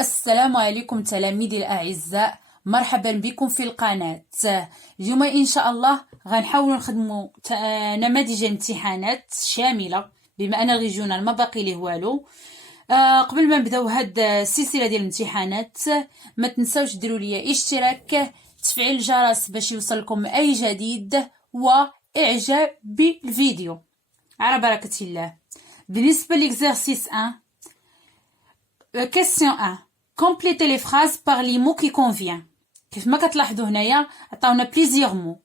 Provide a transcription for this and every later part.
السلام عليكم تلاميذي الأعزاء، مرحبا بكم في القناة. اليوم إن شاء الله غنحاولوا نخدموا نماذج امتحانات شاملة بما أن الريجونال ما باقي ليه والو. قبل ما نبداو هاد السلسلة ديال الامتحانات ما تنساوش ديروا لي اشتراك، تفعيل الجرس باش يوصلكم أي جديد، وإعجاب بالفيديو على بركة الله. بالنسبة لإكزرسيس 1، question 1. Complétez les phrases par les mots qui convient. كيف ما كتلاحظوا هنايا عطاونا بليزيور مو.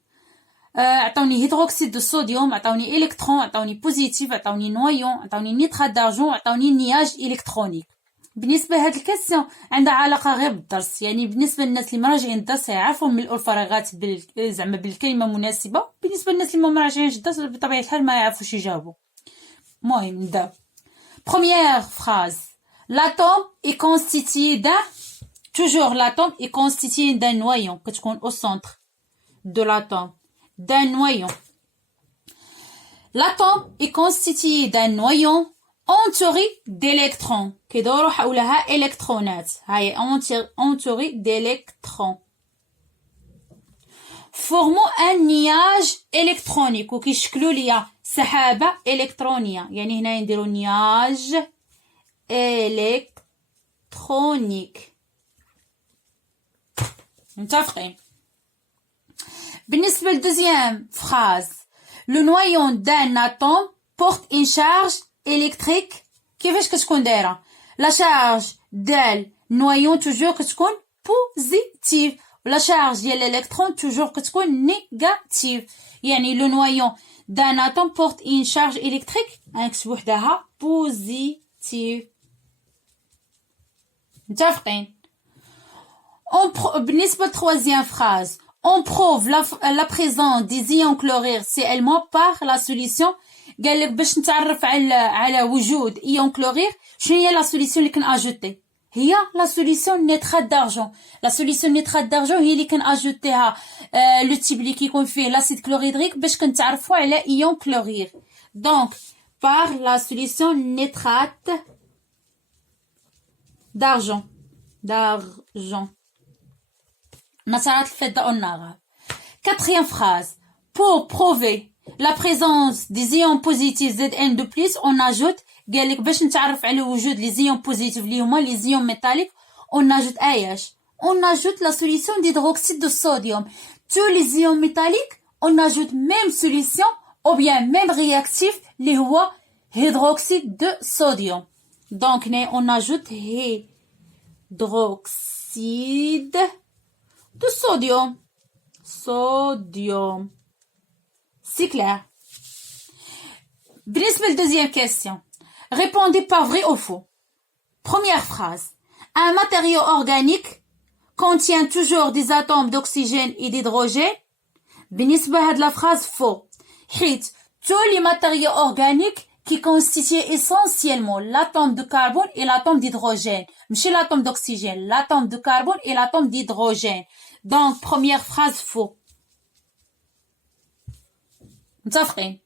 عطاوني هيدروكسيد دو صوديوم، عطاوني الكترون، عطاوني بوزيتيف، عطاوني نويون، عطاوني نيترات دارجون، عطاوني نياج الكترونيك. بالنسبه لهاد الكيسيون عندها علاقه غير بالدرس، يعني بالنسبه للناس اللي مراجعين الدرس يعرفوا ملء الفراغات زعما بالكلمه مناسبه. بالنسبه للناس اللي ما مراجعينش الدرس بطبيعه الحال ما يعرفوش يجاوبوا. المهم نبداو. Première phrase. L'atome est constitué d'un... Toujours, l'atome est constitué d'un noyau, que tu connais au centre de l'atome. D'un noyau. L'atome est constitué d'un noyau entouré d'électrons. qui دوروا حولها électronات. هاي entouré d'électrons. Formant un nuage électronique. وكيشكلوا ليا سحابة إلكترونية. يعني هنا نديروا nuage électronique. متفقين؟ بالنسبة للدوزيام فراز، لو نويون دان اتوم بورت ان شارج الكتريك. كيفاش كتكون دايره؟ لا شارج ديال نويون توجور كتكون بوزيتيف، ولا شارج ديال الالكترون توجور كتكون نيجاتيف. يعني لو نويون دان اتوم بورت ان شارج الكتريك غنكتبو حداها بوزيتيف. متفقين؟ بالنسبة للتروازيام فراز، on prouve la présence des ions chlorure CL- par la solution. قال لك باش نتعرف على وجود ايون كلورير شنو هي لا سوليسيون اللي كناجوتي؟ هي لا سوليسيون نيترات دارجون. لا سوليسيون نيترات دارجون هي اللي كناجوتيها لو تيب اللي كيكون فيه لاسيد كلوريدريك باش كنتعرفوا على ايون كلورير. دونك par la solution nitrate d'argent. نترات الفضة والنغم. Quatrième phrase. Pour prouver la présence des ions positifs Zn de plus, on ajoute. قال لك باش نتعرف على وجود les ions positifs اللي هما les ions métalliques, on ajoute اياش؟ On ajoute la solution d'hydroxyde de sodium. Tous les ions métalliques, on ajoute même solution ou bien même réactif اللي هو hydroxyde de sodium. Donc on ajoute hydroxyde de sodium. C'est clair. بالنسبة للدوزيام question. Répondez par vrai ou faux. Première phrase. Un matériau organique contient toujours des atomes d'oxygène et d'hydrogène. بالنسبة لهاد la phrase faux. حيت tous les matériaux organiques qui constituent essentiellement l'atome de carbone et l'atome d'hydrogène. ماشي l'atome d'oxygène, l'atome de carbone et l'atome d'hydrogène. Donc, première phrase faux. متفقين.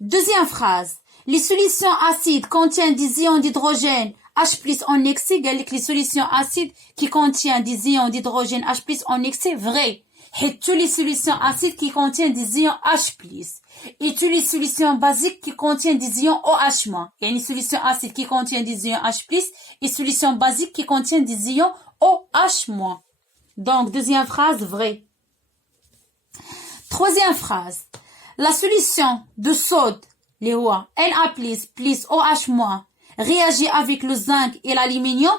Deuxième phrase. Les solutions acides contiennent des ions d'hydrogène H+ en excès. قال لك les solutions acides qui contiennent des ions d'hydrogène H+ en excès, vrai. Et toutes les solutions acides qui contiennent des ions H+. Et toutes les solutions basiques qui contiennent des ions OH-. Il y a une solution acide qui contient des ions H+, et solution basique qui contient des ions OH-. Donc, deuxième phrase, vrai. Troisième phrase. La solution de soude, les OH, Na+, plus OH-, réagit avec le zinc et l'aluminium.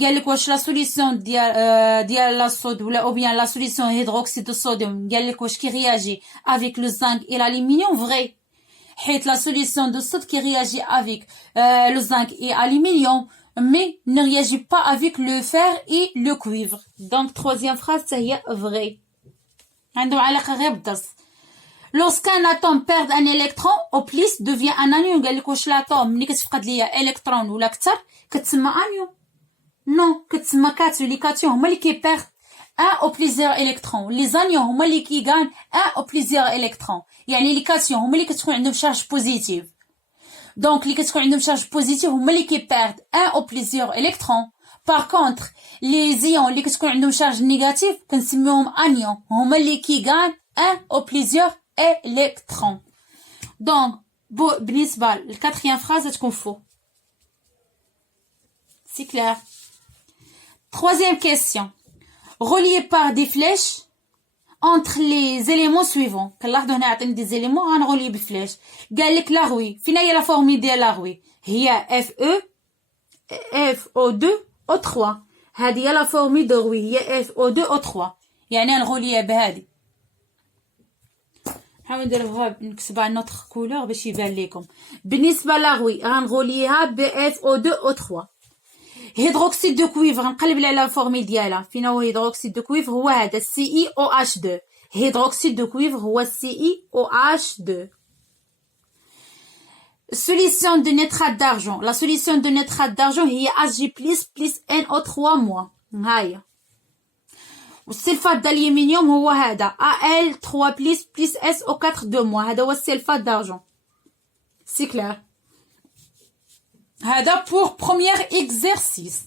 قال لك واش لا سوليسيون ديال لا صود ولا او بيان لا سوليسيون هيدروكسيد دو صوديوم قال لك واش كيرياجي افيك لو زانك اي l'aluminium فري حيت لا سوليسيون دو صود كيرياجي افيك لو زانك اي aluminium mais ne réagit pas avec le fer et le cuivre. Donc troisième phrase هي vrai. عندهم علاقه غير بالدرس. Lorsqu'un atome perd un électron au plus devient un anion. قال لك واش l'atome ملي كتفقد ليا الكترون ولا اكثر كتسمى انيون؟ نو كتسمى كاتيون. لي كاتيون هما اللي كيبيرد ان او بليزيور الكترون، لي زانيون هما اللي كيغان ان او بليزيور الكترون. يعني لي كاتيون هما اللي كتكون عندهم شارج بوزيتيف. دونك اللي كتكون عندهم شارج بوزيتيف هما اللي كيبيرد ان او بليزيور الكترون. Par contre, les ions اللي كتكون عندهم charge négative كنسميوهم anions, هما اللي كيغان un ou plusieurs électrons. Donc بالنسبة للquatrième phrase تكون faux. C'est clair. Troisième question. Relié par des flèches entre les éléments suivants. كنلاحظوا هنا عطيني des éléments غنغولي بفلاش. قال لك لا روي. فين هي لا فورمي ديال لا روي؟ هي FE FO2 O3. هذه هي لا فورمي دو روي، هي FO2 O3. يعني غنغوليها بهذه. نحاول نديروها نكتبها نوتر كولور باش يبان لكم. بالنسبة لا روي غنغوليها ب FO2 O3. هيدروكسيد دو كويفر نقلب على لا فورميل ديالها. فين هو هيدروكسيد دو كويفر؟ هو هذا CeOH2. هيدروكسيد دو كويفر هو CeOH2. Solution de nitrate d'argent. La solution de nitrate d'argent هي Hg plus NO3-. هاهي. والسلفات d'aluminium هو هذا Al3 plus SO4-. هذا هو السلفات d'argent. C'est clair. هذا pour premier exercice.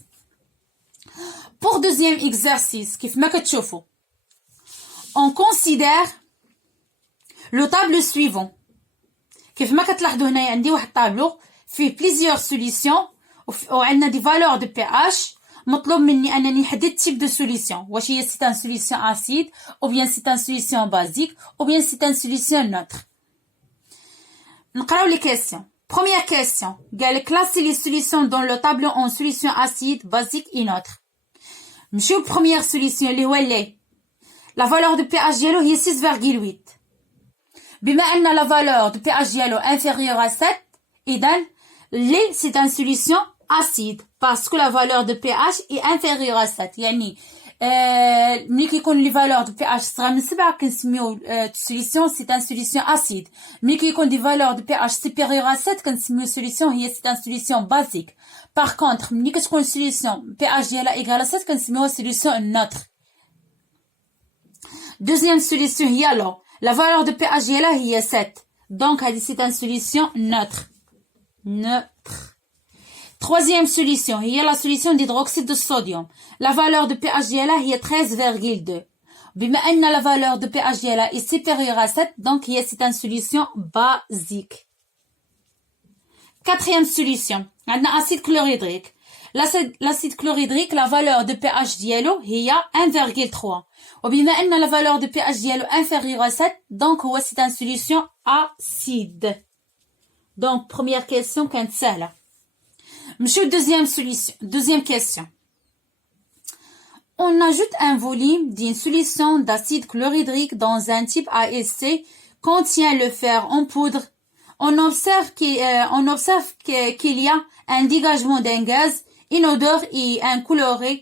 Pour deuxième exercice كيف ما كتشوفوا on considère le tableau suivant. كيف ما كتلاحظوا هنايا عندي واحد طابلو فيه plusieurs solutions وعندنا دي valeurs de pH. مطلوب مني انني نحدد type de solution. واش هي c'est un solution acide ou bien c'est un solution basique ou bien c'est un solution neutre. نقراو les questions. Première question. Classer les solutions dans le tableau en solution acide, basique et neutre. نمشيو première solution اللي هو لي. La valeur de pH ديالو هي 6,8. بما أن la valeur de pH ديالو inférieure à 7, إذن لي c'est une solution acide parce que la valeur de pH est inférieure à 7. يعني ملي كيكون لي فالور دو بي اش صغار من 7 كنسميو سوليسيون سي ان سوليسيون اسيد. ملي كيكون دي فالور دو بي اش سوبيريور ا 7 كنسميو سوليسيون هي سي ان سوليسيون بازيك. باغ كونطخ ملي كتكون سوليسيون بي اش ديالها ايكال ا 7 كنسميوها سوليسيون نوتر. دوزيام سوليسيون هي لو لا فالور دو بي اش ديالها هي 7 دونك هذه سي ان سوليسيون نوتر. Troisième solution, il y a la solution d'hydroxyde de sodium. La valeur de pH d'ILA est 13,2. Bima anna la valeur de pH d'ILA est supérieure à 7, donc c'est une solution basique. Quatrième solution, on a acide chlorhydrique. L'acide chlorhydrique, la valeur de pH d'ILO est 1,3. Bima anna la valeur de pH d'ILO inférieure à 7, donc c'est une solution acide. Donc, première question, quand c'est là. Monsieur, deuxième question. On ajoute un volume d'une solution d'acide chlorhydrique dans un type ASC contient le fer en poudre. On observe qu'il y a un dégagement d'un gaz, une odeur et un coloré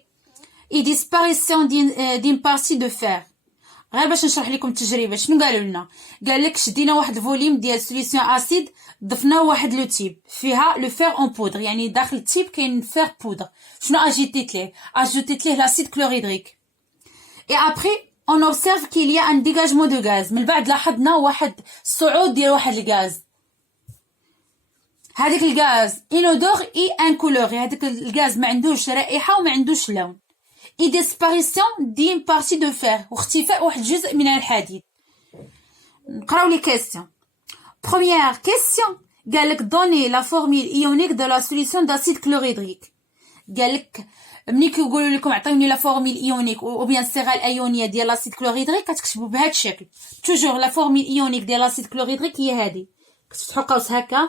et disparition d'une partie de fer. غير باش نشرح لكم التجربه شنو قالوا لنا. قال لك شدينا واحد الفوليم ديال سوليسيون اسيد ضفنا واحد لو تيب فيها لو فير اون بودر يعني داخل التيب كاين فير بودر. شنو اجيتيت ليه لاسيد كلوريدريك اي ابري اون اوبسيرف كيل يا ان ديغاجمون دو غاز. من بعد لاحظنا واحد الصعود ديال واحد الغاز. هذاك الغاز انودور اي ان كولور. هذاك الغاز ما عندوش رائحه وما عندوش لون. et disparition d'une partie de fer واختفاء واحد الجزء من الحديد. نقراو لي كيسيون. Première question. قال لك donner la formule ionique de la solution d'acide chlorhydrique. قال لك ملي كيقولوا لكم عطيوني لا فورميل ايونيك او بيان الصيغه الايونيه ديال لاسيد كلوريدريك كتكتبوا بهذا الشكل. توجور لا فورميل ايونيك ديال لاسيد كلوريدريك هي هذه. كتفتحوا قوس هكا.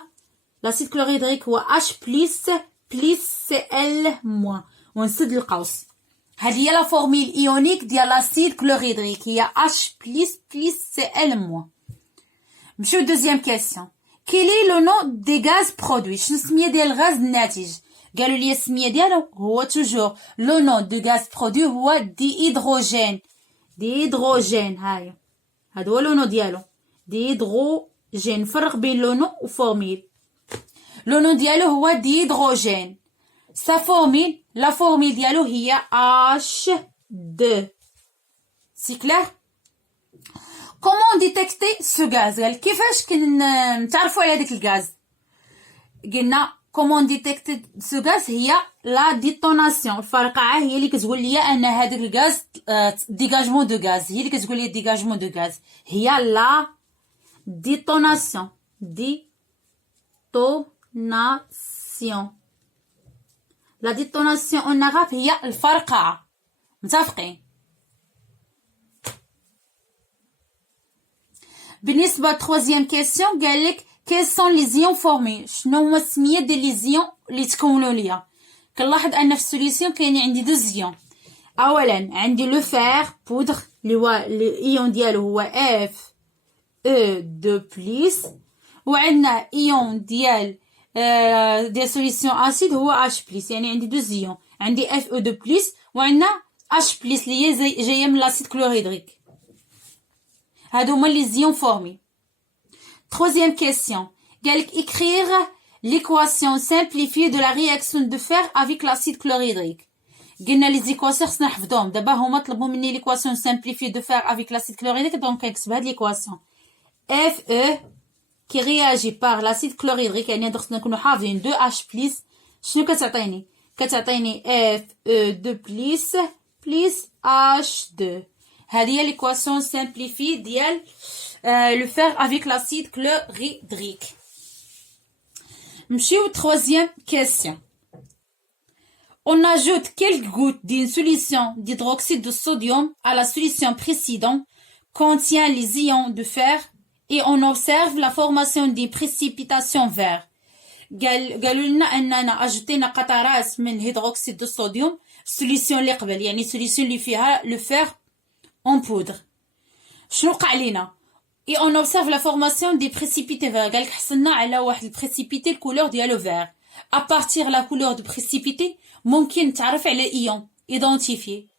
لاسيد كلوريدريك هو H plus Cl- ونسد القوس. هذه هي لا فورميل ايونيك ديال لاسيد كلوريدريك هي H plus Cl-. نمشيو دوزيام كيسيون. كيل اي لو نون دي غاز برودوي. شنو السميه ديال الغاز الناتج؟ قالوا لي السميه ديالو هو توجور لو نون دو غاز برودوي هو ديهيدروجين. هاي هذا هو لو نون ديالو ديهيدروجين. نفرق بين لو نون و فورميل. لو نون ديالو هو ديهيدروجين. سا فورميل لا فورميل ديالو هي H2. سي كلير. كومون ديتيكتي سو غاز؟ قال كيفاش كنتعرفوا على هذاك الغاز؟ قلنا كومون ديتيكتي سو غاز هي لا ديتوناسيون. الفرقعه هي اللي كتقول لي ان هذاك الغاز ديغاجمون دو غاز، هي اللي كتقول لي ديغاجمون دو غاز هي لا ديتوناسيون. ديتوناسيون لا ديتوناسيون اون اغاب هي الفرقعه. متفقين؟ بالنسبه للتروازيام كيسيون قالك كيل سون لي زيون فورمي، شنو هما السميات ديال لي زيون اللي تكونوا ليا. كنلاحظ ان في السوليسيون كاين عندي دو زيون. اولا عندي لو فير بودر اللي هو الايون ديالو هو اف او دو بليس، وعندنا ايون ديال سوليسيون اسيد هو اش بليس. يعني عندي دو زيون، عندي اف او دو بليس وعندنا اش بليس اللي هي جايه من لاسيد كلوريدريك. هادو هما لي زيون فورمي. Troisième question. Écrire l'équation simplifiée de la réaction de fer avec l'acide chlorhydrique. قلنا les équations خصنا نحفظوهم. دابا هما طلبوا مني l'équation simplifiée de fer avec l'acide chlorhydrique، donc كنكتب هاد l'équation Fe qui réagit par l'acide chlorhydrique، يعني هادو خصنا نكونوا حافظين 2H+. شنو كتعطيني؟ كتعطيني Fe2+ plus H2. هذه هي l'équation simplifiée ديال le fer avec l'acide chlorhydrique. Monsieur, troisième question. On ajoute quelques gouttes d'une solution d'hydroxyde de sodium à la solution précédente contient les ions de fer et on observe la formation des précipitations vertes. قالوا لنا اننا اجتينا قطرات من هيدروكسيد دو الصوديوم السوليسيون اللي قبل، يعني السوليسيون اللي فيها لو فير اون بودر. شنو وقع لينا؟ Et on observe la formation des précipités verts. قالك حصلنا على واحد البريسيبيتي الكولور ديالو فير. à partir la couleur du précipité ممكن تعرف على ايون identifié.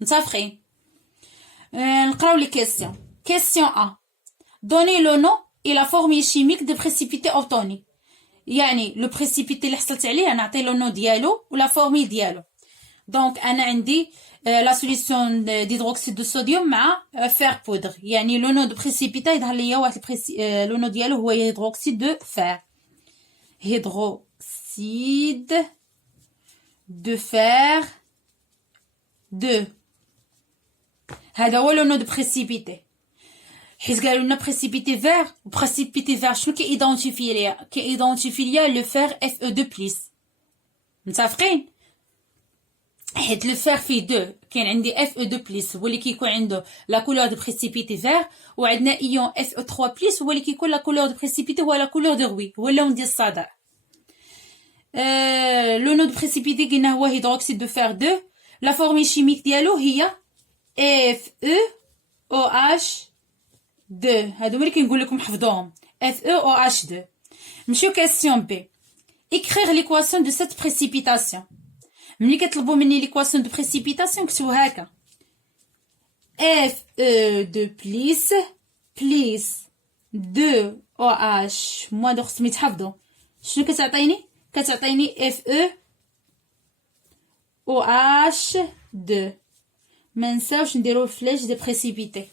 متفقين؟ نقراو لي كيسيون. كيسيون A. Donnez le nom et la formule chimique des précipités obtenus. يعني لو بريسيبيتي اللي حصلت عليه نعطي لو نو ديالو ولا فورميل ديالو. دونك انا عندي لا سوليسيون ديدروكسيد دو صوديوم مع فير بودر، يعني لو نو دو بريسيبيتا يظهر ليا واحد لو نو ديالو هو هيدروكسيد دو فير. هيدروكسيد دو فير دو، هذا هو لو نو دو بريسيبيتي. حيت قالوا لنا بريسيبيتي فير، بريسيبيتي فير شنو كيدونتيفي ليا؟ كيدونتيفي ليا لو فير اف او دو بليس. متفقين؟ حيت لو فير فيه دو، كاين عندي اف او دو بليس هو اللي كيكون عنده لا كولور دو بريسيبيتي فير، وعندنا ايون اف او 3 بليس هو اللي كيكون لا كولور دو بريسيبيتي هو لا كولور دو روي، هو اللون ديال الصدى. لو نو دو بريسيبيتي قلنا هو هيدروكسيد دو فير 2. لا فورمي شيميك ديالو هي اف او اش 2. هادو ملي كنقول لكم حفظوهم اف او اش 2. نمشيو كاستيون بي. écrire l'équation de cette précipitation. ملي كتطلبوا مني ليكواسيون دو بريسيبيتاسيون كتبوا هكا اف او دو بليس بليس 2 او اش موان دو. خصهم يتحفظوا. شنو كتعطيني؟ كتعطيني اف او اش 2. ما نساوش نديرو فلاش دي بريسيبيتي.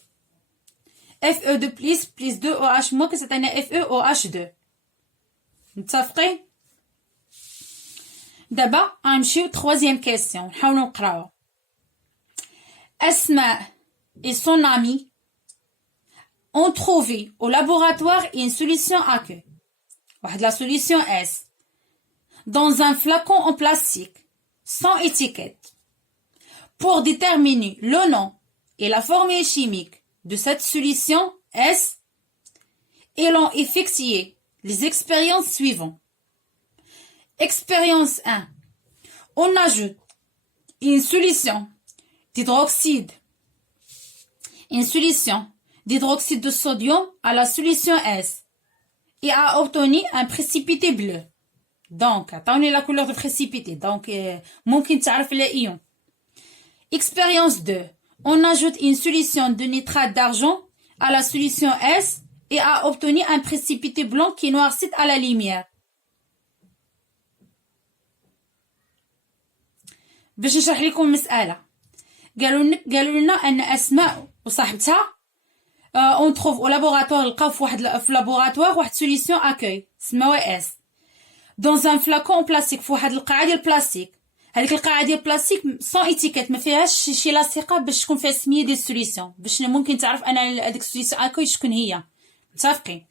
اف او دو بليس بليس 2 او اش موان كتعطينا اف او اش 2. متفقين؟ دابا غنمشيو troisième question. نحاولو نقراوها. Asma et son ami ont trouvé au laboratoire une solution aqueuse, واحد la solution S, dans un flacon en plastique sans étiquette. Pour déterminer le nom et la formule chimique de cette solution S, ils ont effectué les expériences suivantes. Expérience 1. On ajoute une solution d'hydroxyde de sodium à la solution S et a obtenu un précipité bleu. Donc, attendez la couleur du précipité. Donc, ممكن تعرف الإيون. Expérience 2. On ajoute une solution de nitrate d'argent à la solution S et a obtenu un précipité blanc qui noircit à la lumière. باش نشرح لكم المسألة. قالوا لنا ان اسماء وصاحبتها اون تروف او لابوراتوار، لقاو في لابوراتوار واحد سوليسيون اكوي سماوها اس. dans un flacon plastique في واحد القاعه ديال البلاستيك. هذيك القاعه ديال البلاستيك سون ايتيكيت، ما فيهاش شي لاصقه باش تكون فيها السميه ديال السوليسيون، باش ممكن تعرف انا هذيك السوليسيون اكو شكون هي. متفقين؟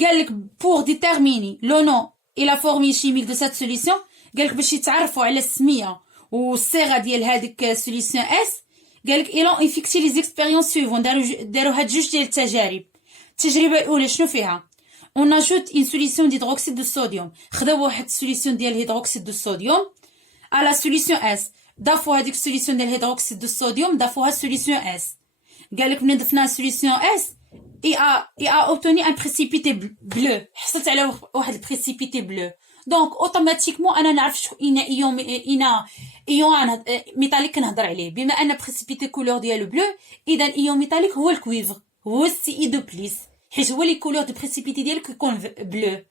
قال لك pour déterminer le nom et la formule chimique de cette solution. قال لك باش يتعرفوا على السميه والصيغه ديال هذيك السوليسيون اس. قال لك ils ont effectué les expériences suivantes. داروا هاد جوج ديال التجارب. التجربه الاولى شنو فيها؟ on ajoute une solution d'hydroxyde de sodium. خداو واحد السوليسيون ديال الهيدروكسيد دو الصوديوم à la solution S. ضافوا هذيك السوليسيون ديال الهيدروكسيد دو الصوديوم ضافوها السوليسيون اس. قال لك ملي ضفنا السوليسيون اس il a obtenu un précipité bleu. حصلت على واحد البريسيبيتي بلو. دونك اوتوماتيكمون انا نعرف شكون ايون ميتاليك كنهضر عليه. بما ان بريسيبيتي كولور ديالو بلو، اذا ايون ميتاليك هو الكويفر، هو السي اي دو بليس، حيت هو لي كولور دو بريسيبيتي ديالو كيكون بلو.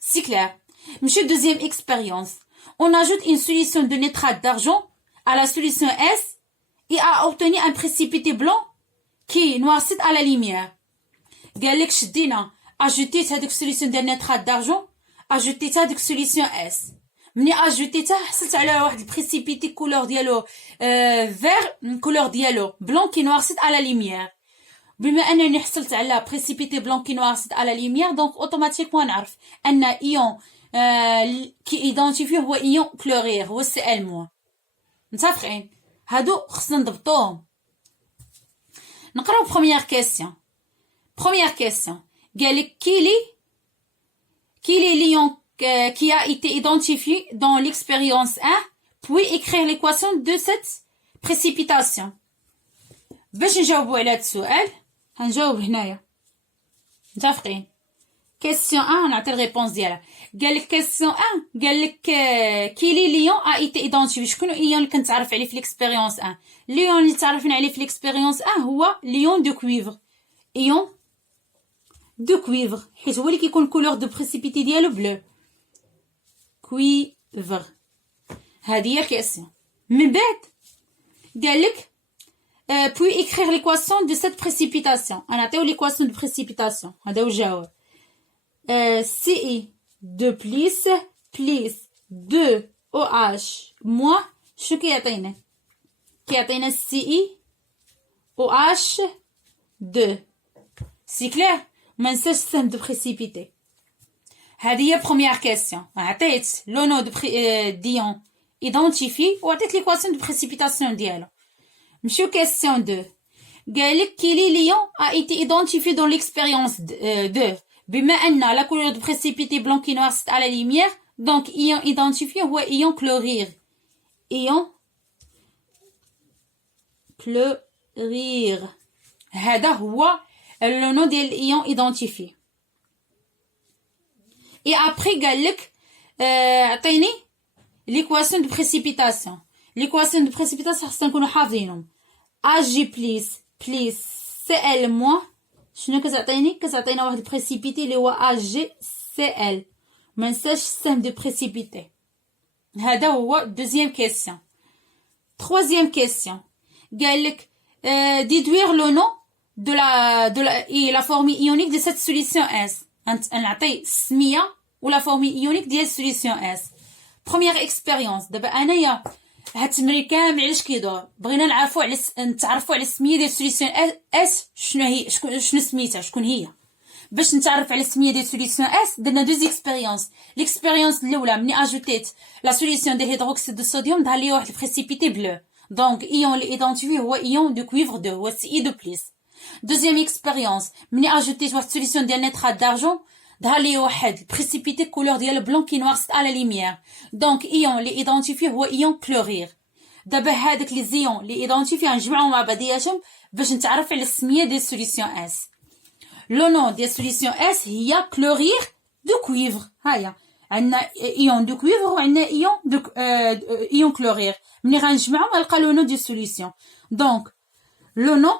سي كلير. نمشيو دوزيام اكسبيريونس. on ajoute une solution de nitrate d'argent à la solution S et a obtenu un précipité blanc qui noircit à la lumière. قال لك شدينا اجوتيت هذيك السوليسيون ديال نيترات دارجون، اجوتيت هذيك السوليسيون اس. مني اجوتيتها حصلت على واحد البريسيبيتي كولور ديالو فير، كولور ديالو بلون كي نوارسيت على ليميير. بما انني حصلت على بريسيبيتي بلون كي نوارسيت على ليميير، دونك اوتوماتيكمون نعرف ان ايون كي ايدونتيفي هو ايون كلورير، هو سي ال مو. متفقين؟ هادو خصنا نضبطوهم. نقراو بروميير كيسيون. Première question. Quel est l'ion qui a été identifié dans l'expérience 1, puis écrire l'équation de cette précipitation. باش نجاوبوا على هذا السؤال هنجاوب هنايا. متفقين؟ question 1 نعطي الريبونس ديالها. قال لك question 1 قال لك كيلي ليون a été identifié. شكون ايون اللي كنتعرف عليه في ليكسبيريونس 1؟ ليون اللي تعرفنا عليه في ليكسبيريونس 1 هو ليون دو كويفر. ايون دو كويفر، حيت هو اللي كيكون كولور دو بريسيبيتي ديالو بلو. كويفر. هذه هي الكيسيون. من بعد قال لك puis écrire l'équation de cette précipitation. نعطيو l'équation de précipitation. هذا هو الجواب. CI 2 plus 2 OH moins شو كيعطينا؟ كيعطينا CI OH 2. سي كلير؟ ما ننساش السهم دو بريسيبيتي. هذه هي بروميير كيسيون. عطيت لو نو ديون ايدونتيفي وعطيت ليكواسيون دو بريسيبيتاسيون ديالو. نمشيو كيسيون 2. قال لك كيلي ليون a été identifié dans l'expérience 2. بما ان لا كولور دو بريسيبيتي بلون كي نوارست على ليميير، دونك ايون ايدونتيفي هو ايون كلورير. ايون كلورير هذا هو le nom de l'ion identifié. Et après قال لك عطيني l'équation de précipitation. l'équation de précipitation خصنا نكونوا حافظينهم. Ag plus Cl moins شنو كتعطيني؟ كتعطينا واحد البريسيبيتي اللي هو AgCl. ما ننساش السهم دو بريسيبيتي. هذا هو دوزيام كيسيون. troisième question قال لك déduire le nom de la formule ionique de cette solution S. نعطي السميه ولا formule ionique ديال solution S. première expérience. دابا انايا هاد التمرين كامل علاش كيدور؟ بغينا نعرفوا على نتعرفوا على السميه ديال solution S شنو هي، شنو سميتها، شكون هي. باش نتعرف على السميه ديال solution S درنا دوز اكسبيريونس. ليكسبيريونس الاولى مني اجوتيت لا سوليسيون ديال هيدروكسيد دو الصوديوم ظهر لي واحد البريسيبيتي بلو. دونك ايون اللي ايدونتيفي هو ايون دو كويفر 2 هو سي اي 2 بلس. Deuxième expérience, مني اجوتيت واحد السوليسيون ديال نيترات دارجون ظهر لي واحد البريسيبيتي كولور ديال بلون كي نوارست على ليميير. دونك ايون اللي ايدونتيفي هو ايون كلورير. دابا هذاك لي زيون اللي ايدونتيفي غنجمعهم مع بعضياتهم باش نتعرف على السميه ديال سوليسيون اس. لو نون ديال سوليسيون اس هي كلورير دو كويفر. هيا عندنا ايون دو كويفر وعندنا ايون دو ايون كلورير. ملي غنجمعهم غنلقى لو نون ديال سوليسيون. دونك لو نون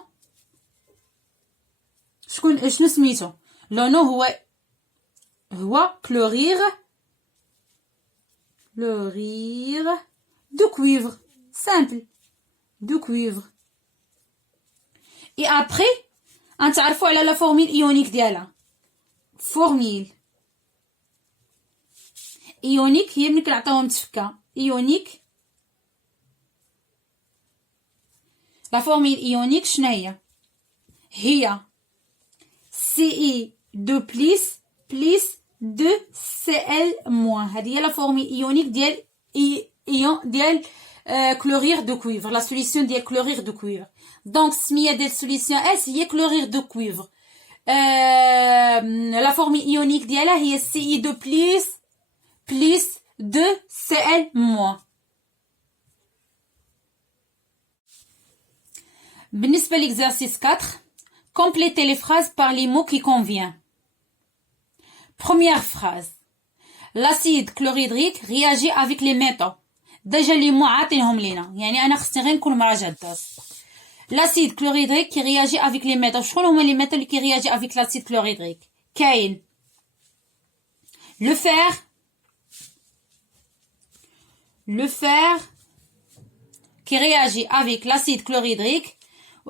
شنو سميتو؟ لو نو هو كلورير دو كويفر. سامبل دو كويفر. اي ابري غنتعرفوا على لا فورميل ايونيك ديالها. فورميل ايونيك هي ملي كنعطيوهم تفكه ايونيك. لا فورميل ايونيك شنو هي CI2 بليس 2 Cl موان. هذه هي لا فورميل ايونيك ديال ايون ديال chlorure de cuivre, la solution ديال chlorure de cuivre. Donc السميه ديال solution S هي chlorure de cuivre. La formule ionique ديالها هي CI2 plus 2 Cl moins. بالنسبة l'exercice 4, complétez les phrases par les mots qui conviennent. Première phrase. L'acide chlorhydrique réagit avec les métaux. ديجا لي مو عاطينهم لينا، يعني انا خصني غير نكون مراجعه الدرس. لاسيد كلوريدريك كي رياجي افيك لي ميتال. شكون هما لي ميتال اللي كي رياجي افيك لاسيد كلوريدريك؟ كاين لو فير كي رياجي افيك لاسيد كلوريدريك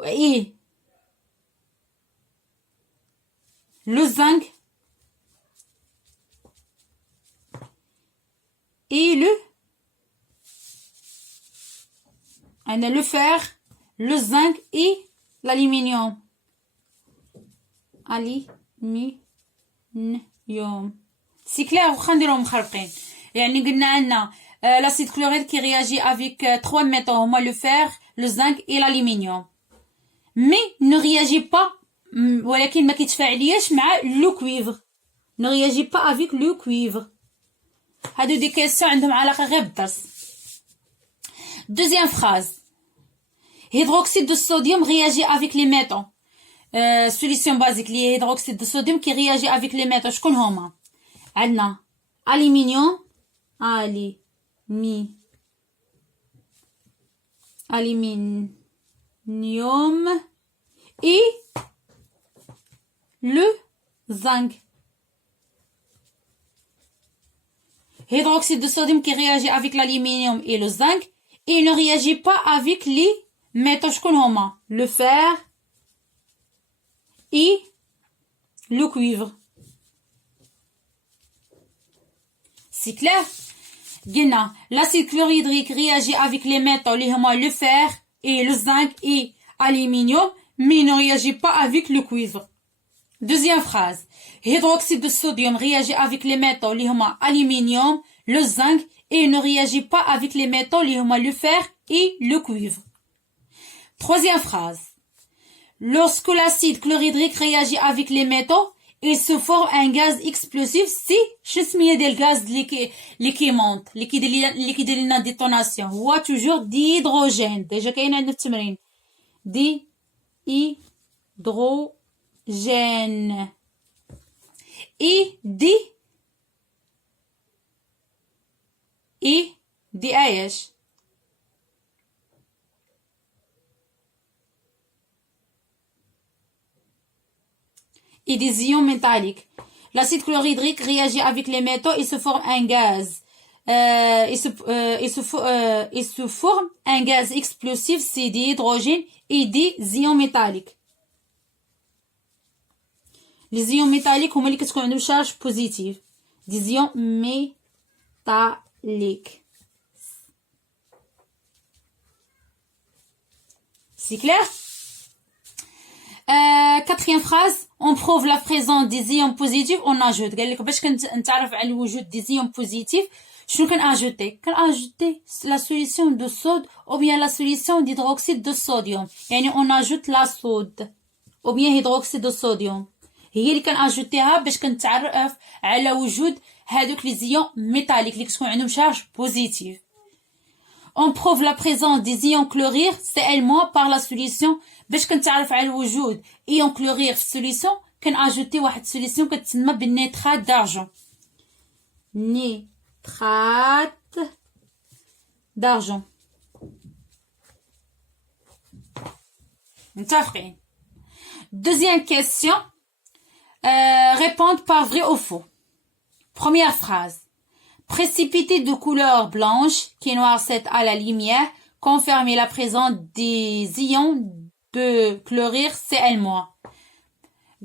اي لو زنك اي لو عندنا لو فير لو زنك اي l'aluminium. aluminium سي كلير. واخا نديروهم مخربقين، يعني قلنا عندنا لاسيد كلوريد كي رياجي افيك 3 ميتaux هما لو فير لو زنك اي l'aluminium. مي نو رياجي با، ولكن ما كيتفاعلياش مع لو كويفر. نو رياجي با افيك لو كويفر. هادو دي كيسيون عندهم علاقه غير بالدرس. Deuxième phrase. Hydroxyde de sodium réagit avec les métaux. Solution basique liée hydroxyde de sodium qui réagit avec les métaux. شكون هما؟ عندنا aluminium et le zinc. Hydroxyde de sodium qui réagit avec l'aluminium et le zinc. Il ne réagit pas avec les métaux. شكون هما؟ le fer et le cuivre. C'est clair? قلنا l'acide chlorhydrique réagit avec les métaux اللي هما le fer et le zinc et aluminium, mais ne réagit pas avec le cuivre. Deuxième phrase. Hydroxyde de sodium réagit avec les métaux اللي هما aluminium, le zinc et ne réagit pas avec les métaux اللي هما le fer et le cuivre. Troisième phrase. Lorsque l'acide chlorhydrique réagit avec les métaux, il se forme un gaz explosif. Si شنو السميه ديال الغاز اللي كيمونط اللي كيدير لنا ديتوناسيون؟ هو توجور ديهيدروجين. ديجا كاين عندنا التمرين دي هيدروجين اي دي ايش et des ions métalliques. L'acide chlorhydrique réagit avec les métaux et se forme un gaz. Il se forme un gaz explosif, c'est des hydrogènes et des ions métalliques. Les ions métalliques هما اللي كتكون عندهم charge positive. Des ions métalliques. C'est clair? Quatrième phrase. On prouve la présence des ions positifs, on ajoute. قال لك باش كنتعرف على وجود des ions positifs شنو كنأجوتي la solution de soude ou bien la solution d'hydroxyde de sodium. يعني on ajoute la soude ou bien hydroxyde de sodium هي اللي كنأجوتيها باش كنتعرف على وجود هادوك les ions métalliques اللي كتكون عندهم charge positive. On prouve la présence des ions chlorure Cl- par la solution. باش كنتعرف على وجود ايون كلورير في السوليسيون كنأجوتي واحد السوليسيون كتسمى بالنيترات دارجون. نيترات دارجون. متفقين؟ Deuxième question. Répondre par vrai ou faux. Première phrase. Précipité de couleur blanche qui noircit à la lumière confirme la présence des ions de chlorure Cl-.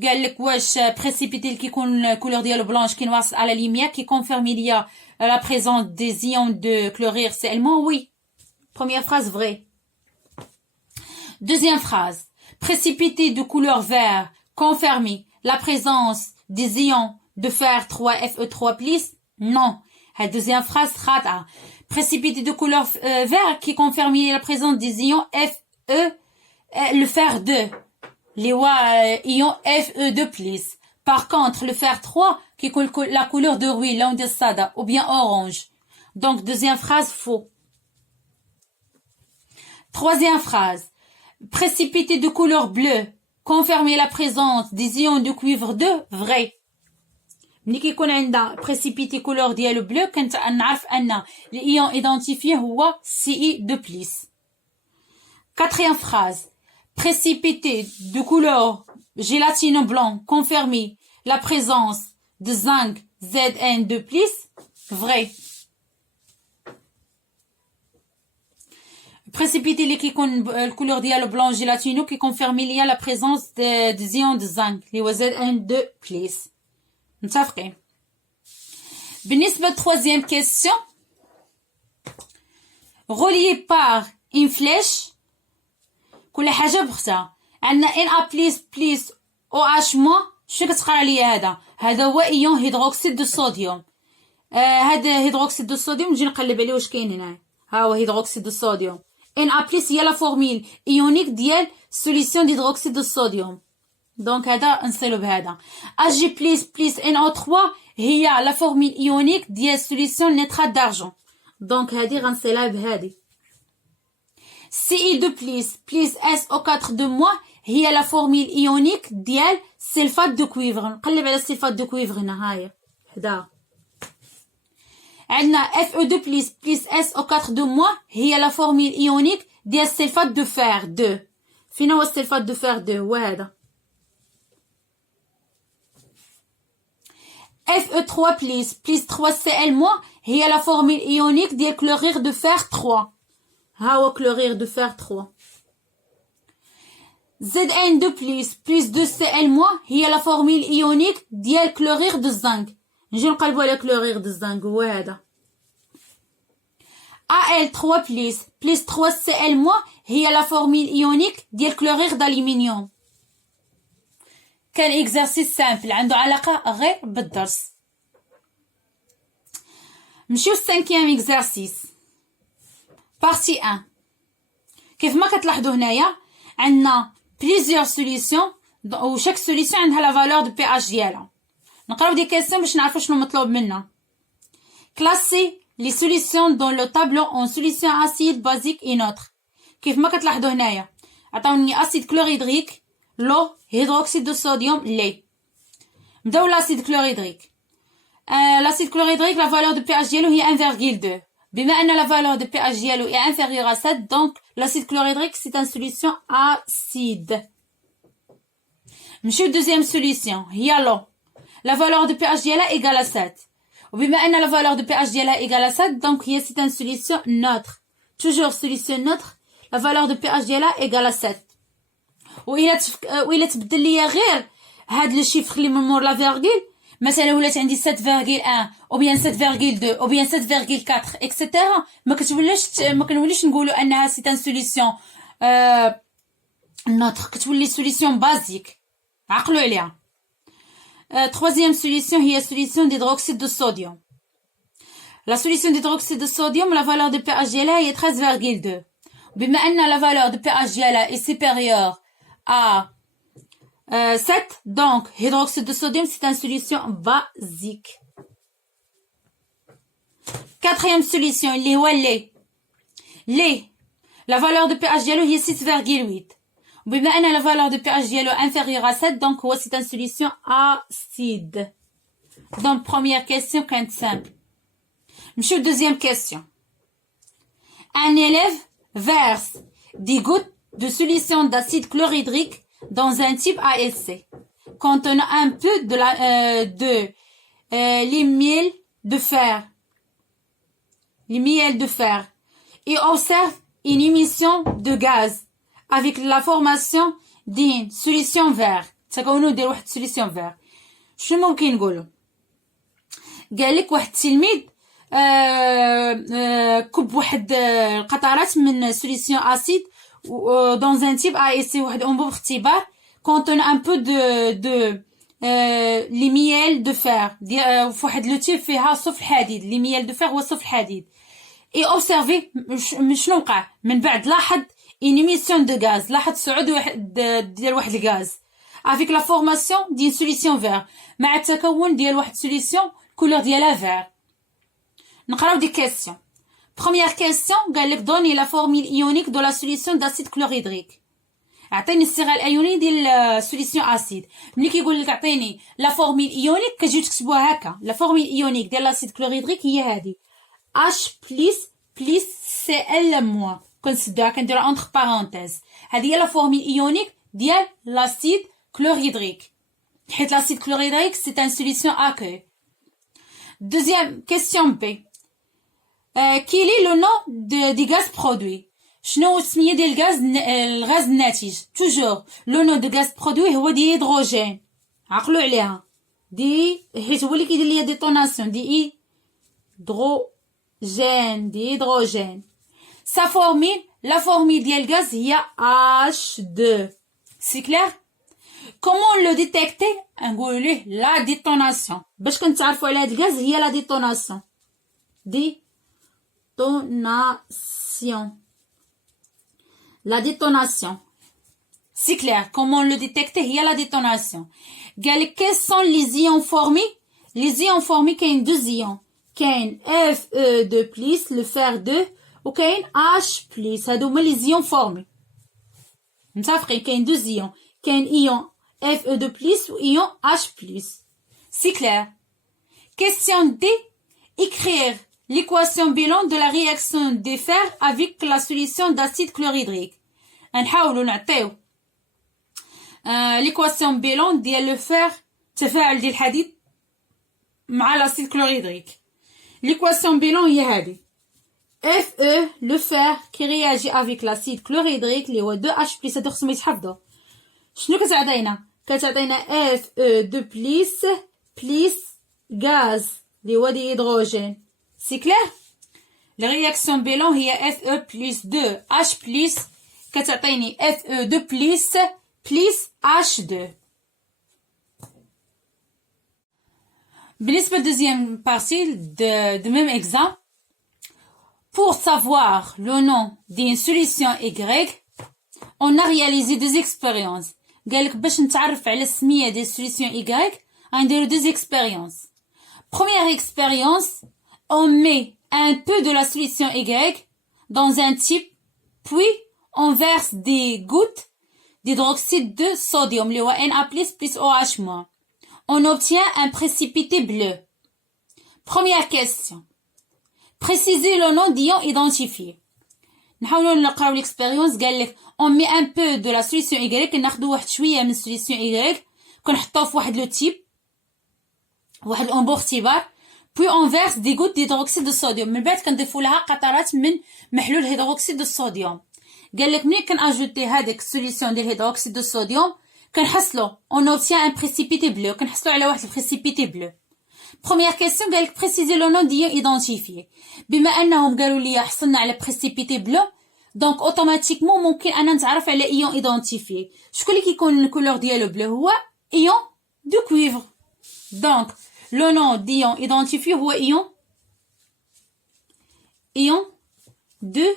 قال لك واش بريسيبيتي اللي كيكون الكولور ديالو بلانش كينواصل على ليميا كي كونفيرمي ليا la présence des ions de chlorure CL-, oui. Première phrase, vrai. Deuxième phrase. Précipité de couleur vert confirme la présence des ions de fer 3 Fe3+, non. La deuxième phrase, khata. Précipité de couleur vert qui confirme la présence des ions Fe, le fer 2. Les ions Fe2+. Par contre, le fer 3 qui est la couleur de ruille, là on dit sada, ou bien orange. Donc, deuxième phrase, faux. Troisième phrase. Précipité de couleur bleue confirmer la présence des ions de cuivre 2, vrai. ملي كيكون عندنا précipité couleur ديالو bleu كنعرف ان l'ion identifié هو Ci2+. Quatrième phrase. Précipité de couleur gélatine blanc confirmer la présence de zinc Zn2+, vrai. Précipité اللي كيكون الكولور ديالو بلون جيلاتينو كيكونفيرمي ليا لا بريزونس دي زيون دو زانك اللي هو Zn2+. متفقين. بالنسبة للتروازيام كيسيون relié par une flèche كل حاجة بختها. عندنا Na++ OH- شنو كتقرا ليا هذا هو ايون هيدروكسيد دو صوديوم. هذا هيدروكسيد دو صوديوم نجي نقلب عليه واش كاين هنا. ها هو هيدروكسيد دو صوديوم. Na+ هي لا فورميل ايونيك ديال سوليسيون ديدروكسيد دو صوديوم. دونك هذا نصيلو بهذا. Ag++ NO3 هي لا فورميل ايونيك ديال سوليسيون نيترات دارجون. دونك هذه غنصيلها بهذه. Ci2++ SO4 هي لا فورميل ايونيك ديال سلفات دو كويفر. نقلب على السلفات دو كويفر هنا هاهي حدا. عندنا Fe2++ SO4 هي لا فورميل ايونيك ديال سلفات دو فير 2. فين هو السلفات دو فير 2؟ هو هذا. Fe3++ 3Cl- هي لا فورميل ايونيك ديال كلورير دو فير 3. ها هو كلورير دو فير 3. Zn2++ 2Cl- هي لا فورميل ايونيك ديال كلورير دو زنك. نجي نقلبوا على كلورير دو زنك هو هذا. Al3++ 3Cl- هي لا فورميل ايونيك ديال كلورير d'aluminium. كان اكزرسيس سامبل عنده علاقه غير بالدرس. نمشيو للسانكيام اكزرسيس بارتي 1. كيف ما كتلاحظوا هنايا عندنا بليزيور سوليسيون و شاك سوليسيون عندها لا فالور دو بي اش ديالها. نقراو دي كيسيون باش نعرفوا شنو مطلوب منا. كلاسي لي سوليسيون دون لو طابلو اون سوليسيون اسيد بازيك اي نوتر. كيف ما كتلاحظوا هنايا عطاوني اسيد كلوريدريك لو هيدروكسيد دو صوديوم لي. نبداو لاسيد كلوريدريك. لاسيد كلوريدريك لا فالور دو بي اش ديالو هي 1,2. بما ان لا valeur de pH ديالو est inférieure à 7, donc l'acide chlorhydrique c'est une solution acide. نمشيو deuxième solution هي l'eau. La valeur de pH ديالها égale à 7. وبما ان la valeur de pH ديالها égale à 7, donc هي c'est une solution neutre. Toujours solution neutre, la valeur de pH ديالها égale à 7. وإلا تبدل ليا غير هاد لو شيفر اللي من مور لا فيرغول، مثلا ولات عندي 7,1 او بيان 7,2 او بيان 7,4 اكسيتيرا، ما كنوليش نقولوا انها سي ان سوليسيون نوتر، كتولي سوليسيون بازيك. عقلوا عليها. troisième solution هي solution d'hydroxyde de sodium. La solution d'hydroxyde de sodium la valeur de pH ديالها هي 13,2. بما ان la valeur de pH ديالها est supérieure à 7, donc hydroxyde de sodium c'est une solution basique. Quatrième solution اللي هو لي la valeur de pH ديالو هي 6,8. بما ان la valeur de pH ديالو inférieure à 7, donc هو c'est une solution acide. Donc première question كانت simple. نمشيو deuxième question. Un élève verse des gouttes de solution d'acide chlorhydrique dans un type ALC contenant un peu de l'imiel de fer. L'imiel de fer. Et observe une émission de gaz avec la formation d'une solution vert. تكونوا ديال واحد solution vert. شنو ممكن نقولوا؟ قال لك واحد التلميذ كب واحد القطرات من سوليسيون اسيد dans un type A et C واحد انبوب اختبار contenant un peu de لي ميال دو فير فواحد لو تيب فيها صف الحديد لي ميال دو فير هو صف الحديد اي اوبسيرفي شنو وقع من بعد لاحظ une émission de gaz لاحظ صعود ديال واحد الغاز avec la formation d'une solution vert مع التكون ديال واحد solution couleur ديالها vert. نقراو دي كيسيون. première question قال لك دوني لا فورميل ايونيك دو لا سوليسيون داسيد كلوريدريك. عطيني الصيغه الايونيه ديال سوليسيون اسيد. ملي كيقول لك عطيني لا فورميل ايونيك كتجيو تكتبوها هكا لا فورميل ايونيك ديال لاسيد كلوريدريك هي هذه H plus Cl moins كنسدوها كنديروها اونتر بارونتيز. هذه هي لا فورميل ايونيك ديال لاسيد كلوريدريك حيت لاسيد كلوريدريك سي ان سوليسيون aqueuse. deuxième question B. quel est le nom du gaz produit? شنو هو السميه ديال الغاز الناتج؟ توجور لو نو دو غاز برودوي هو دي هيدروجين. عقلوا عليها دي حيت هو اللي كيدير ليا ديتوناسيون دي هيدروجين. سا فورميل لا فورميل ديال الغاز هي H2. سي كلير؟ كومون لو ديتيكتي؟ نقولوا ليه لا ديتوناسيون. باش كنتعرفوا على هاد الغاز هي لا ديتوناسيون. La détonation. C'est clair. Comment le détecter? Il y a la détonation. Quels sont les ions formés? Les ions formés, il y a deux ions. Il y a Fe2+, le fer2, ou il y a H+. Ça donne les ions formés. Vous savez, il y a deux ions. Il y a un ion Fe2+, ou ion H+. C'est clair. Question D. Écrire l'équation bilan de la réaction des fer avec la solution d'acide chlorhydrique. نحاولوا نعطيو l'équation bilan ديال لو فير تفاعل ديال الحديد مع l'acide chlorhydrique. l'équation bilan هي هذه Fe le fer qui réagit avec l'acide chlorhydrique اللي هو 2H+ هادو خصهم يتحفظوا. شنو كتعطينا؟ كتعطينا Fe2+ plus gaz اللي هو دي هيدروجين. C'est clair? La réaction bilan هي Fe plus 2H plus كتعطيني Fe2 plus H2. بالنسبة deuxième partie de même exemple, pour savoir le nom d'une solution Y, on a réalisé deux expériences. قالك باش نتعرف على السمية ديال solution Y غنديرو deux expériences. Première expérience, on met un peu de la solution Y dans un type, puis on verse des gouttes d'hydroxyde de sodium, le Na+, plus OH-. On obtient un précipité bleu. Première question. Précisez le nom d'ion identifié. نحاولوا نقراو l'expérience. قال لك on met un peu de la solution Y كناخدو واحد شويه من solution Y كنحطوه في واحد لو تيب واحد الانبوب اختبار puis on verse des gouttes d'hydroxyde de sodium. من بعد كنضيفوا لها قطرات من محلول هيدروكسيد دو الصوديوم. قال لك ملي كناجوتي هذيك السوليسيون ديال هيدروكسيد دو الصوديوم كنحصلوا on obtient un précipité bleu. كنحصلوا على واحد البريسيبيتي بلو. première question قال لك préciser le nom d'ion identifié. بما انهم قالوا لي حصلنا على بريسيبيتي بلو دونك اوتوماتيكمون ممكن انا نتعرف على ايون ايدونتيفيي. شكون اللي كيكون الكولور ديالو بلو؟ هو ايون دو كويفر. دونك le nom d'ion identifié هو ion de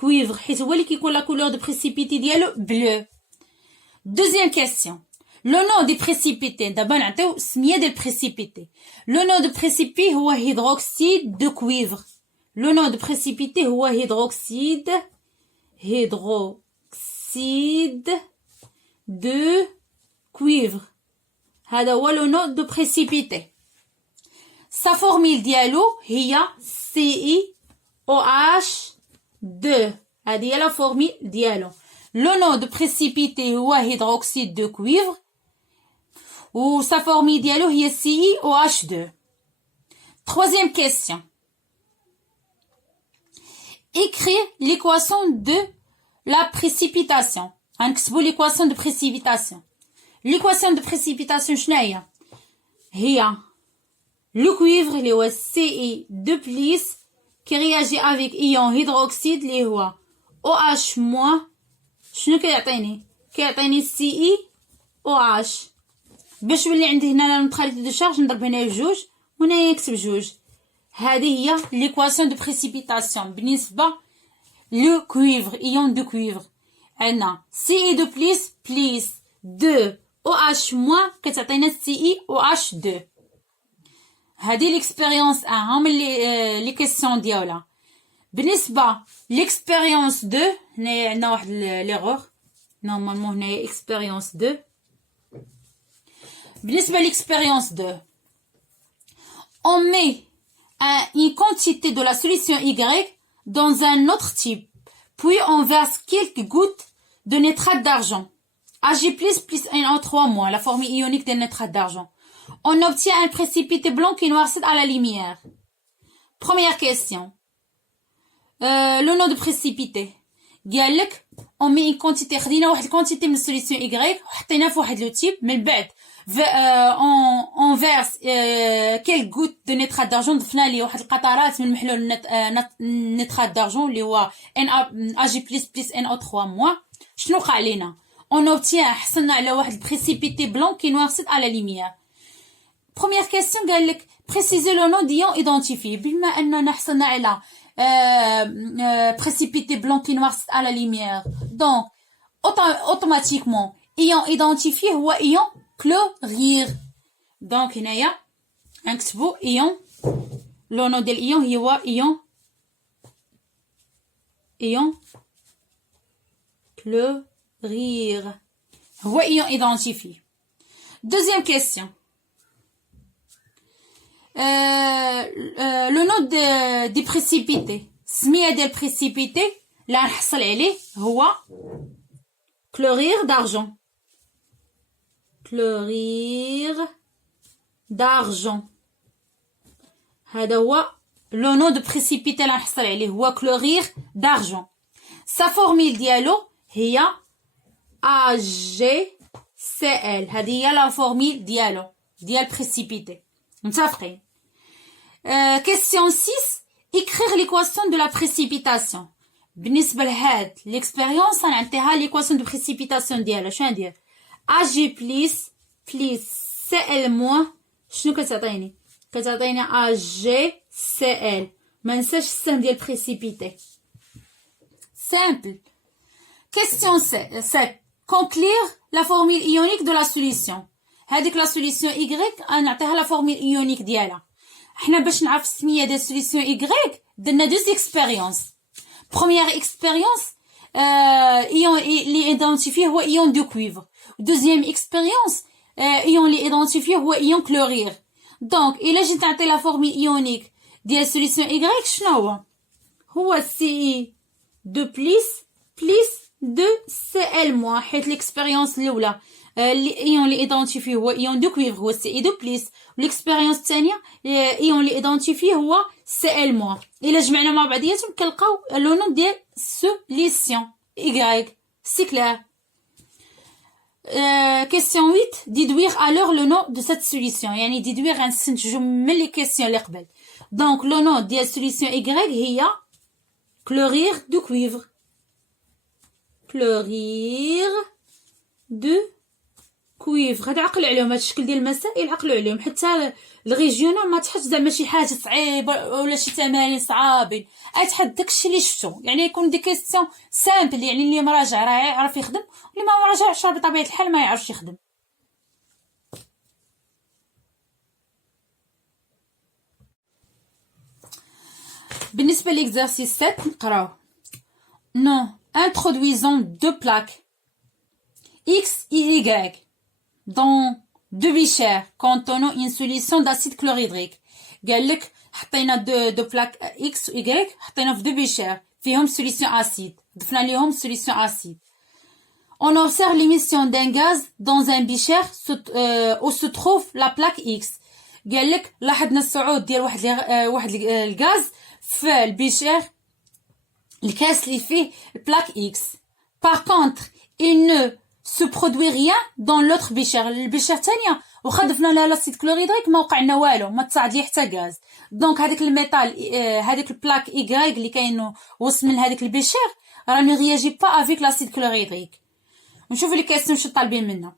cuivre حيت هو اللي كيكون لا couleur de précipité ديالو bleu. deuxième question. le nom des précipités دابا نعطيو السميه ديال précipité. le nom de précipité هو hydroxyde de cuivre. le nom de précipité هو hydroxyde de cuivre. هذا هو le nom de précipité. sa formule ديالو هي CiOH2. هذه هي la formule ديالو. le nom de précipité هو hydroxyde de cuivre و sa formule ديالو هي CiOH2. troisième question. écrire l'équation de la précipitation. غنكتبوا l'équation de précipitation. l'équation de précipitation شنو هي؟ هي le cuivre اللي هو Ci2+, qui réagit avec ion hydroxyde اللي هو OH-. شنو كيعطيني CeOH. باش يولي عندي هنا لا نوتراليتي دو شارج نضرب هنا بجوج وهنا نكتب جوج. هذه هي ليكواسيون دو بريسيبيتاسيون بالنسبه لو كويفر ايون دو كويفر. عندنا Ci2+ بليس 2 OH- كتعطينا CeOH2. هذه ليكسبيريونس 1 هما لي كيسيون ديالها. بالنسبه ليكسبيريونس 2 هنايا عندنا واحد ليغور نورمالمون هنايا اكسبيريونس 2. بالنسبه ليكسبيريونس 2 on met une quantité de la solution Y dans un autre type, puis on verse quelques gouttes de nitrate d'argent Ag+ plus NO3-, la formule ionique de nitrate d'argent. On obtient un précipité blanc qui noircit à la lumière. Première question. Le nom de précipité. قالك on met une quantité خدينا واحد الكونتيتي من السوليسيون Y وحطينا في واحد لو تيب من بعد on verse quelques gouttes de nitrate d'argent ضفنا ليه واحد القطرات من محلول nitrate d'argent اللي هو Ag+ plus NO3-. شنو وقع لينا؟ on obtient حصلنا على واحد précipité blanc qui noircit à la lumière. Première question قالك préciser le nom d'ion identifié. بما اننا حصلنا على précipité blanc qui noircit à la lumière, donc automatiquement ion identifié هو ion chlorure. donc هنايا نكتبوا ion le nom ديال ion هو ion chlorure هو ion identifié. Deuxième question. Le nom des précipités. سمية ديال précipité اللي غنحصل عليه هو chlorure d'argent. chlorure d'argent. هذا هو le nom de précipité اللي غنحصل عليه هو chlorure d'argent. sa formule ديالو هي AgCl. هذه هي la formule ديالو ديال précipité. متفقين؟ question 6. écrire l'équation de la précipitation. بالنسبة لهاد l'expérience غنعطيها l'équation de précipitation ديالها. شنو ندير؟ Ag+ plus Cl- شنو كتعطيني؟ كتعطيني AgCl. ما ننساش السهم ديال précipité. simple. question 7. conclure la formule ionique de la solution. هذيك لا سوليسيون Y غنعطيها لا فورمول ايونيك ديالها. حنا باش نعرف السميه ديال السوليسيون Y درنا دوز اكسبيريونس. بروميير اكسبيريونس ايون لي ايدونتيفي هو ايون دو كويفر. دوزيام اكسبيريونس ايون لي ايدونتيفي هو ايون كلورير. دونك الا جيت نعطي لا فورمول ايونيك ديال السوليسيون Y شنو هو Ci2+ plus 2 Cl- حيت ليكسبيريونس الاولى الايون اللي ايدونتيفي هو ايون دو كويفر هو Ci2+. والاكسبيريونس الثانيه ايون اللي ايدونتيفي هو Cl-. الا جمعنا مع بعضياتهم كنلقاو لو نون ديال سوليسيون Y. سي كلير. question 8. déduire alors le nom de cette solution. يعني déduire غنستنتجو من لي كيسيون اللي قبل. دونك لو نون ديال سوليسيون Y هي chlorure de cuivre. chlorure de كويفر. هذا عقل عليهم، هذا الشكل ديال المسائل عقلوا عليهم، حتى الريجيونال ما تحط زعما شي حاجه صعيبه ولا شي تمارين صعابين، اتحد داكشي اللي شفتو. يعني يكون دي كيسيون سامبل، يعني اللي مراجع راه يعرف يخدم، واللي ما مراجعش راه بطبيعه الحال ما يعرفش يخدم. بالنسبه ليكزارسيس 7 نقراو. non introduisons deux plaques X et Y dans deux bichères contenant une solution d'acide chlorhydrique. قالك حطينا دو بلاك X و Y، حطينا في دو بيشير فيهم سوليسيون اسيد، ضفنا ليهم سوليسيون اسيد. on observe l'émission d'un gaz dans un bichère où se trouve la plaque X. قالك لاحظنا الصعود ديال واحد الغاز في البيشير الكاس اللي فيه البلاك X. par contre il ne se produit rien dans l'autre بيشير. البيشير الثانيه واخا ضفنا لها لاسيد كلوريدريك ما وقع لنا والو، ما تصاعد ليه حتى غاز. دونك هذاك الميتال هذاك البلاك اي اللي كاين وسط من هذاك البيشير راه ne réagit pas avec l'acide chlorhydrique. نشوفوا لي كايسيون شنو طالبين منا.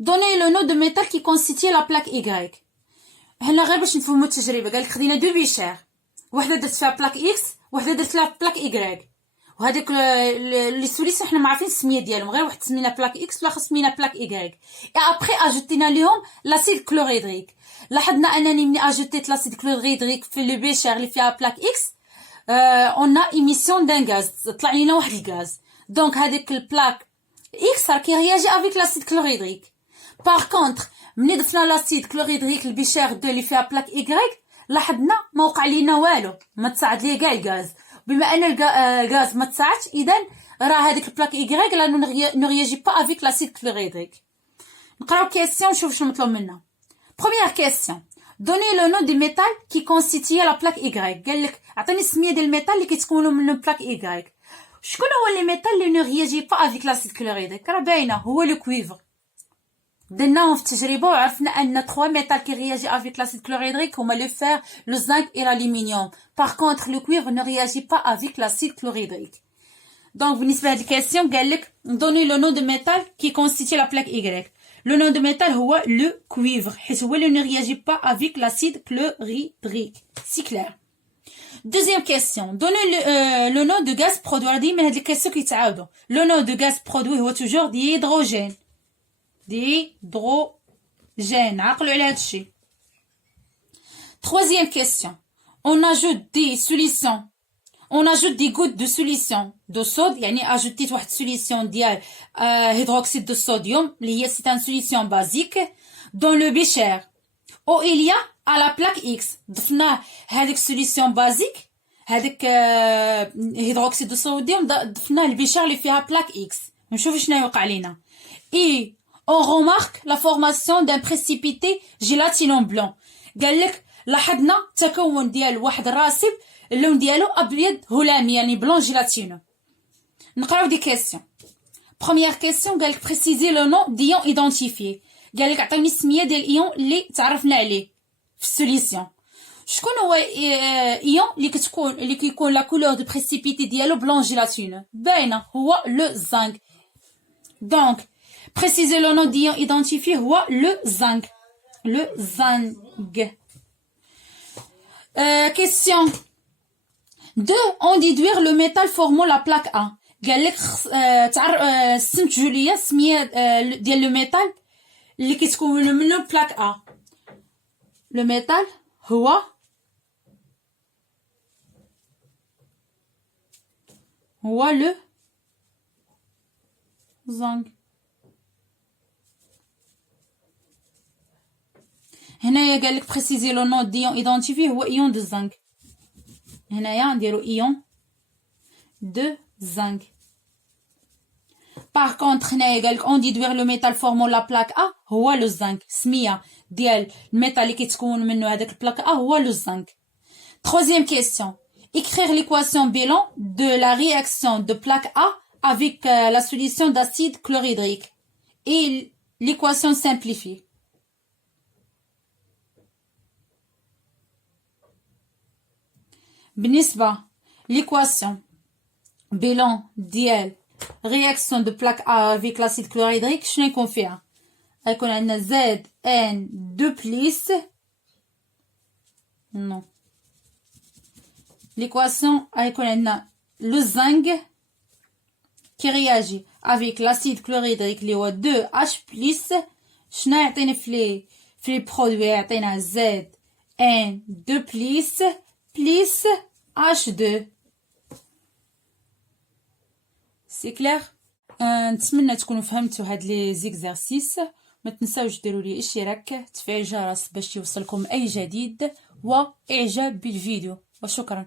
donnez le nom de métal qui constitue la plaque Y. هنا غير باش نفهموا التجربه، قالك خدينا دو بيشير، وحده درت فيها بلاك اكس وحده درت لها بلاك اي. وهذاك لي سوليسيون حنا ما عارفين السميه ديالهم، غير واحد سمينا بلاك اكس والاخر سمينا بلاك اي. اي ابري اجوتينا ليهم لاسيد كلوريدريك. لاحظنا انني ملي اجوتيت لاسيد كلوريدريك في لو بيشير اللي فيها بلاك اكس اون ايميسيون دان غاز، طلع لينا واحد الغاز. دونك هذيك البلاك اكس راه كيرياجي افيك لاسيد كلوريدريك. باغ كونطخ ملي ضفنا لاسيد كلوريدريك البيشير دو اللي فيها بلاك اي لاحظنا ما وقع لينا والو، ما تصاعد ليه كاع الغاز. بما ان الغاز ما تصاعدش اذا راه هذيك البلاك اي لا نو رياجي با افيك لاسيد كلوريدريك. نقراو كيسيون نشوف شنو مطلوب منا. بروميير كيسيون دوني لو نو دي ميتال كي كونستيتي لا بلاك اي. قال لك عطيني السميه ديال الميتال اللي كيتكونوا من بلاك اي. شكون هو لي ميتال اللي نو رياجي با افيك لاسيد كلوريدريك؟ راه باينه هو لو كويفر. درناهم في التجربه وعرفنا ان 3 ميتال كي رياجي افيك لاسيد كلوريدريك هما لو فير لو زنك اي l'aluminium. باغ كونطخ لو كويفر ne réagit pas avec l'acide chlorhydrique. دونك بالنسبه لهاد الكاستيون قال لك دوني لو نو دو ميتال كي كونستيتي لا بلاك اي. لو نو دو ميتال هو لو كويفر حيت هو اللي ne réagit pas avec l'acide chlorhydrique. سي كلير. Deuxième question. Donnez le nom de gaz produit. ديما هاد الكاستيون كيتعاودوا. لو نو دو غاز برودوي هو توجور ديهيدروجين. d'hydrogène. عقلوا على هذا الشيء. Troisième question. On ajoute des solutions. On ajoute des gouttes de solution de sode. يعني ajouter واحد solution ديال hydroxyde de sodium اللي هي c'est une solution basique dans le bécher. Ou il y a à la plaque X. ضفنا هذيك solution basique هذيك hydroxyde de sodium ضفناه البيشير اللي فيها plaque X. نشوف شنو يوقع لينا. On remarque la formation d'un précipité gélatineux blanc. قال لك لاحظنا تكون ديال واحد الراسب اللون ديالو ابيض هلامي يعني بلون جيلاتينو. نقراو دي كيسيون. بروميير كيسيون قال لك بريسيزي لو نون ديون ايدونتيفيي. قال لك عطيني السميه ديال الايون اللي تعرفنا عليه في السوليسيون. شكون هو ايون اللي كيكون لا كولور دو بريسيبيتي ديالو بلون جيلاتينو؟ باينه هو لو زنك. دونك préciser le nom d'ion identifié هو le zinc. Le zinc. Question 2. On déduire le métal formant la plaque A. قال لك سمت جوليا سميه ديال لو ميتال اللي كتكون منه البلاك A. لو ميتال هو لو zinc. هنايا قال لك بريسيزي لو نون ديون ايدونتيفي هو ايون دو زنك. هنايا نديرو ايون دو زنك. باغ كونطخ هنايا قال لك اون ديدوير لو ميتال فورمون لا بلاك ا هو لو زنك. سميه ديال الميتال اللي كيتكون منه هذاك البلاك ا هو لو زنك. troisième question. Écrire l'équation bilan de la réaction de plaque A avec la solution d'acide chlorhydrique et l'équation simplifiée. بالنسبة l'équation bilan ديال réaction de plaque A avec l'acide chlorhydrique شنو يكون فيها؟ غيكون عندنا Zn2 non l'équation غيكون عندنا le zinc qui réagit avec l'acide chlorhydrique اللي هو 2H+. شنو يعطيني في لي برودوي؟ يعطينا Zn2 plus H2. سي كلير. نتمنى تكونوا فهمتوا هاد لي زيكزارسيس. ما تنساوش ديروا لي اشتراك تفعيل الجرس باش يوصلكم اي جديد واعجاب بالفيديو وشكرا.